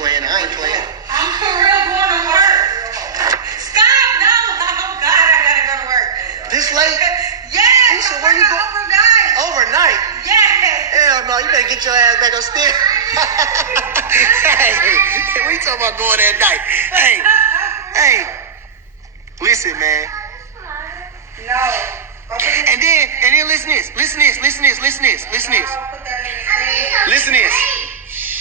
playing. I ain't playing. I'm for real going to work. Stop! No! Oh God, I gotta go to work. This late? Yes! Lisa, where you going? Overnight. Overnight? Yes! Hell no, you better get your ass back upstairs. Hey, we talking about going at night. Hey, listen, man. No. And then listen to this. Listen to this.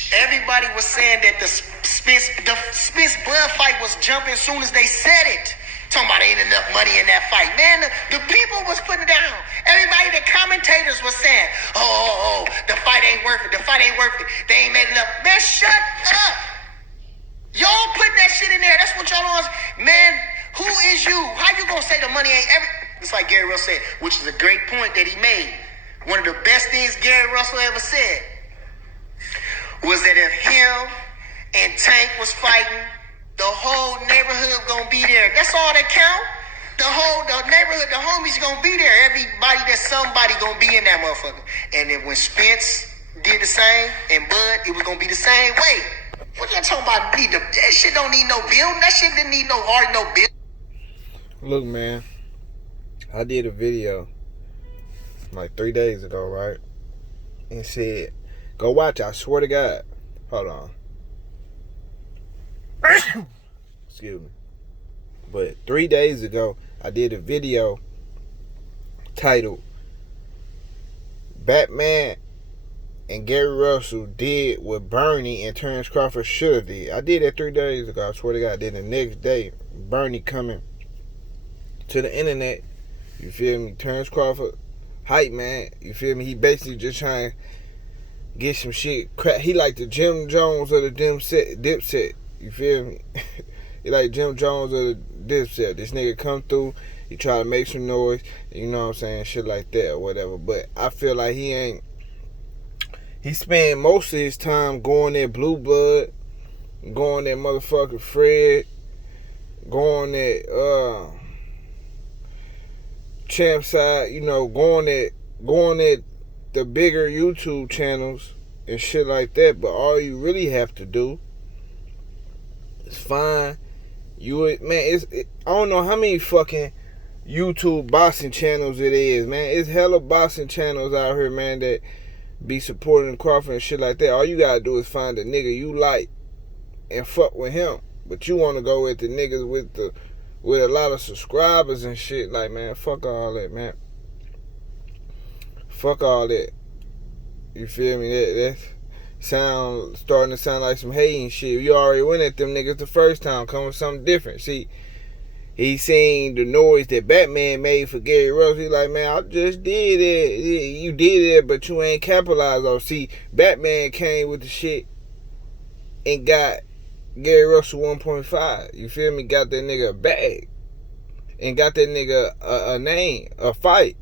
Everybody was saying that the Spence Bud fight was jumping as soon as they said it. Talking about ain't enough money in that fight. Man, the people was putting it down. Everybody, the commentators was saying, oh, the fight ain't worth it. They ain't made enough. Man, shut up. Y'all putting that shit in there. That's what y'all on. Man, who is you? How you gonna say the money ain't It's like Gary Russell said, which is a great point that he made. One of the best things Gary Russell ever said was that if him and Tank was fighting, the whole neighborhood gonna be there. That's all that count. The neighborhood, the homies gonna be there. Everybody, there's somebody gonna be in that motherfucker. And then when Spence did the same and Bud, it was gonna be the same way. What y'all talking about? That shit don't need no building. That shit didn't need no heart, no building. Look, man, I did a video like 3 days ago, right? And said, go watch, I swear to God. Hold on. Excuse me. But 3 days ago, I did a video titled Batman and Gary Russell did what Bernie and Terence Crawford should have did. I did that 3 days ago, I swear to God. Then the next day, Bernie coming to the internet, you feel me? Terence Crawford, hype man, you feel me? He basically just trying to get some shit crap. He like the Jim Jones of the Dipset, you feel me? He like Jim Jones of the Dipset. This nigga come through, he try to make some noise, you know what I'm saying, shit like that or whatever. But I feel like he spend most of his time going at Blue Blood, going at motherfucking Fred, going at Champ Side, you know, going at the bigger YouTube channels and shit like that. But all you really have to do is find I don't know how many fucking YouTube boxing channels it is, man. It's hella boxing channels out here, man, that be supporting Crawford and shit like that. All you gotta do is find a nigga you like and fuck with him. But you wanna go with the niggas with a lot of subscribers and shit. Like, man, fuck all that, man. Fuck all that. You feel me? That's starting to sound like some hating shit. You already went at them niggas the first time. Come with something different. See, he seen the noise that Batman made for Gary Russell. He like, man, I just did it. You did it, but you ain't capitalized on. See, Batman came with the shit and got Gary Russell 1.5. You feel me? Got that nigga a bag. And got that nigga a name, a fight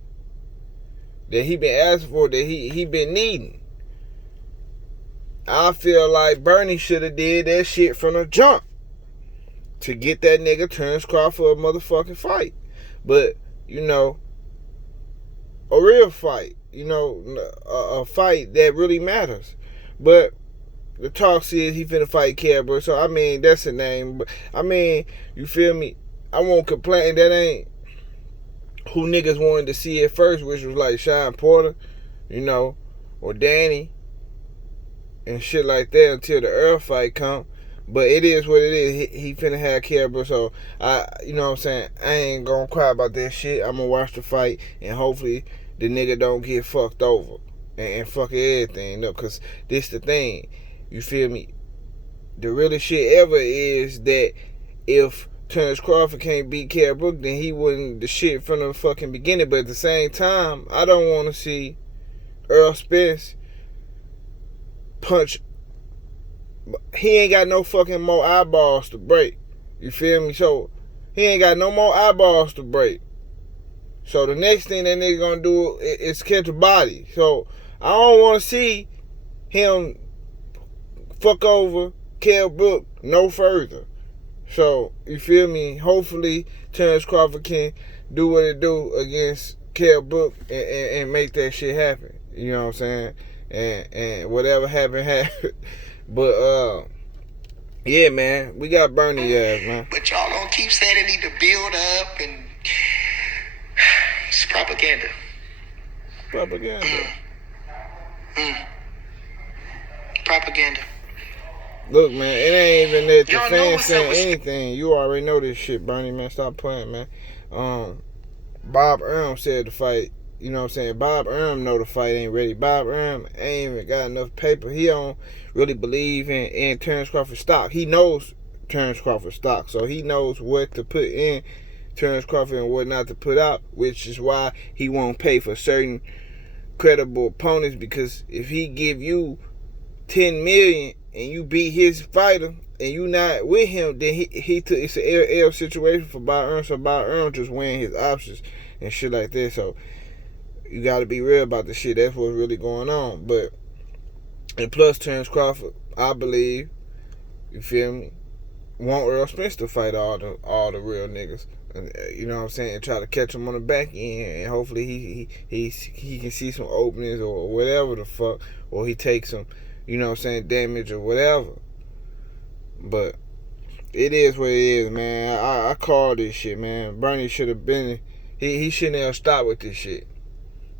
that he been asking for, that he been needing. I feel like Bernie should have did that shit from the jump to get that nigga Terence Crawford a motherfucking fight. But, you know, a real fight. You know, a fight that really matters. But the talk says he finna fight Cabra. So, I mean, that's a name. But, I mean, you feel me? I won't complain. That ain't who niggas wanted to see at first, which was like Sean Porter, you know, or Danny and shit like that until the Earl fight come. But it is what it is. He finna have Cabra. So, you know what I'm saying? I ain't gonna cry about that shit. I'm gonna watch the fight and hopefully the nigga don't get fucked over and fuck everything up. Cause this the thing. You feel me? The realest shit ever is that if Terence Crawford can't beat Kell Brook, then he wasn't the shit from the fucking beginning. But at the same time, I don't want to see Earl Spence punch. He ain't got no fucking more eyeballs to break. You feel me? So, he ain't got no more eyeballs to break. So, the next thing that nigga gonna do is catch a body. So, I don't want to see him fuck over Kell Brook no further. So, you feel me? Hopefully, Terence Crawford can do what it do against Kell Brook and make that shit happen. You know what I'm saying? And whatever happened, happened. But, Yeah, man. We got Bernie ass, man. But y'all don't keep saying they need to build up, and it's propaganda. Propaganda. Propaganda. Look, man, it ain't even that the Y'all know fans what's up saying with- anything. You already know this shit, Bernie, man. Stop playing, man. Bob Earl said the fight. You know what I'm saying? Bob Earl know the fight ain't ready. Bob Earl ain't even got enough paper. He don't really believe in Terence Crawford stock. He knows Terence Crawford stock, so he knows what to put in Terence Crawford and what not to put out, which is why he won't pay for certain credible opponents, because if he give you 10 million and you beat his fighter and you not with him, then he took, it's an L situation for Bob Earl. So Bob Earl just weighing his options and shit like that. So you got to be real about the shit. That's what's really going on. But and plus Terence Crawford, I believe, you feel me, want Earl Spence to fight all the real niggas. And, you know what I'm saying, and try to catch him on the back end, and hopefully he can see some openings or whatever the fuck, or he takes some, you know what I'm saying, damage or whatever. But it is what it is, man. I call this shit, man. Bernie should have been, he shouldn't have stopped with this shit.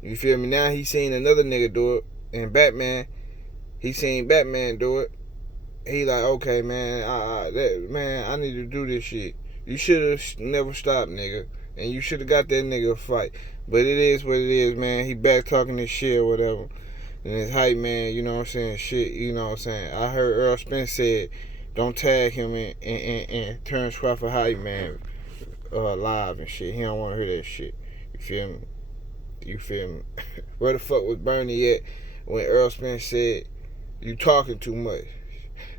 You feel me? Now he seen another nigga do it, and Batman, he seen Batman do it. He like, okay, man, I need to do this shit. You should have never stopped, nigga. And you should have got that nigga a fight. But it is what it is, man. He back talking this shit or whatever. And his hype man, you know what I'm saying, shit, you know what I'm saying. I heard Earl Spence said, don't tag him in Terence Crawford hype man live and shit. He don't want to hear that shit. You feel me? You feel me? Where the fuck was Bernie at when Earl Spence said, you talking too much?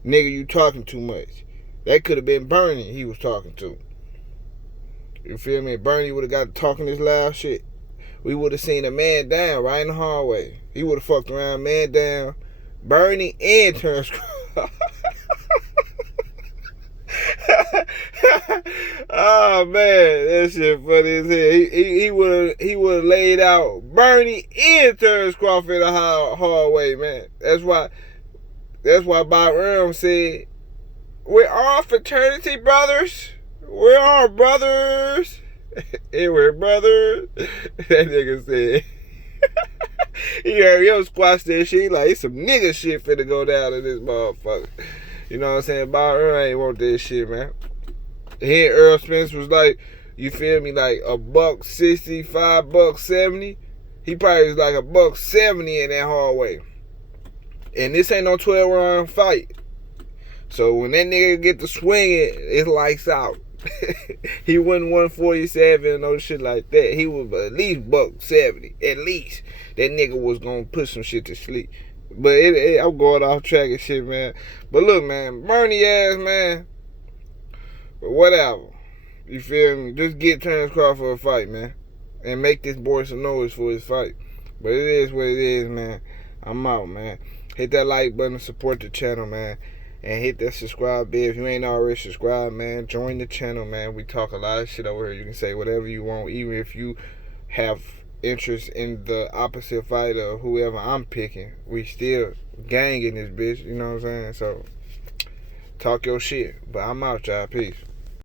Nigga, you talking too much. That could have been Bernie he was talking to. You feel me? If Bernie would have got talking this loud shit, we would have seen a man down right in the hallway. He would have fucked around, man down, Bernie and Terence Crawford. Oh man, that shit funny as hell. He would have laid out Bernie and Terence Crawford in the hallway, man. That's why Bob Earl said, we're all fraternity brothers. We're all brothers. And we're brothers. That nigga said. He heard yo squash that shit. He like, it's some nigga shit finna go down in this motherfucker. You know what I'm saying? Bob Earl ain't want that shit, man. Here Earl Spence was like, you feel me, like $1.65, $1.70. He probably was like $1.70 in that hallway. And this ain't no 12-round fight. So when that nigga get to swinging, it's lights out. He wasn't 147 and no shit like that. He was at least $1.70. At least. That nigga was gonna put some shit to sleep. But I'm going off track and shit, man. But look, man, Bernie ass, man. But whatever. You feel me? Just get Terence Crawford a fight, man. And make this boy some noise for his fight. But it is what it is, man. I'm out, man. Hit that like button, support the channel, man. And hit that subscribe bell. If you ain't already subscribed, man, join the channel, man. We talk a lot of shit over here. You can say whatever you want, even if you have interest in the opposite fighter or whoever I'm picking. We still gang in this bitch, you know what I'm saying? So, talk your shit. But I'm out, y'all. Peace.